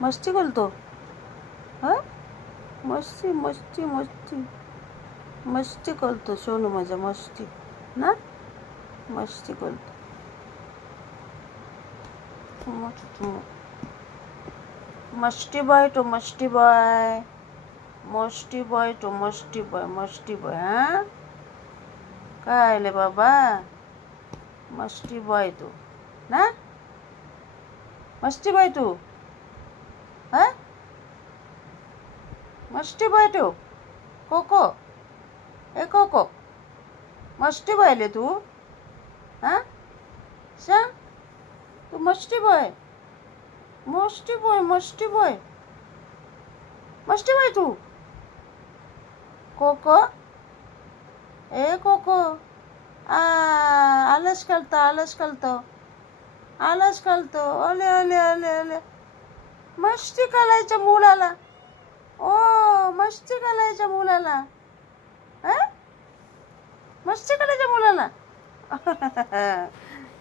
मस्ती करतो. हा, मस्ती मस्ती मस्ती मस्ती करतो सोनू माझा, मस्ती ना, मस्ती करतो. मस्ती बॉय तो मस्ती बॉय, मस्ती बॉय तो मस्ती बॉय, मस्ती बॉय. हा, काय आले बाबा, मस्ती बॉय तू ना, मस्ती बॉय तू. हा, मस्ती बॉय तू. कोको, ए कोको, मस्ती बॉयले तू. हा, सांग, तू मस्ती बॉय, मस्ती बॉय, मस्ती बॉय, मस्ती बॉय तू. कोको, ए कोको, आलस करतो, आलस करतो, आलस करतो. ओले ओले ओले ओले, मस्ती करायच्या मुलाला. ओ, मस्ती करायच्या मुलाला. हा, मस्ती करायच्या मुलाला.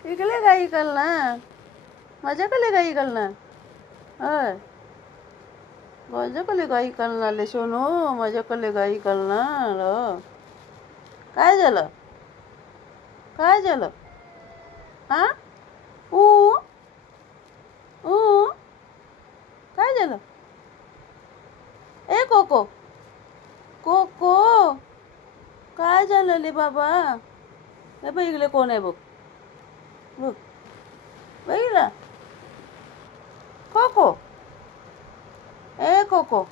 इकडे गाई करणार, माझ्याकडे गाई करणार. होय, माझ्याकडे गाई करणार सोनू, माझ्याकडे गाई करणार. काय झालं, काय झालं. हा, ऊ ऊ, काय झालं. ए कोको, कोको, काय झालं ले बाबा. हे बघ इकडे कोण आहे बघ, बघ बघितलं. कोको, ए कोको.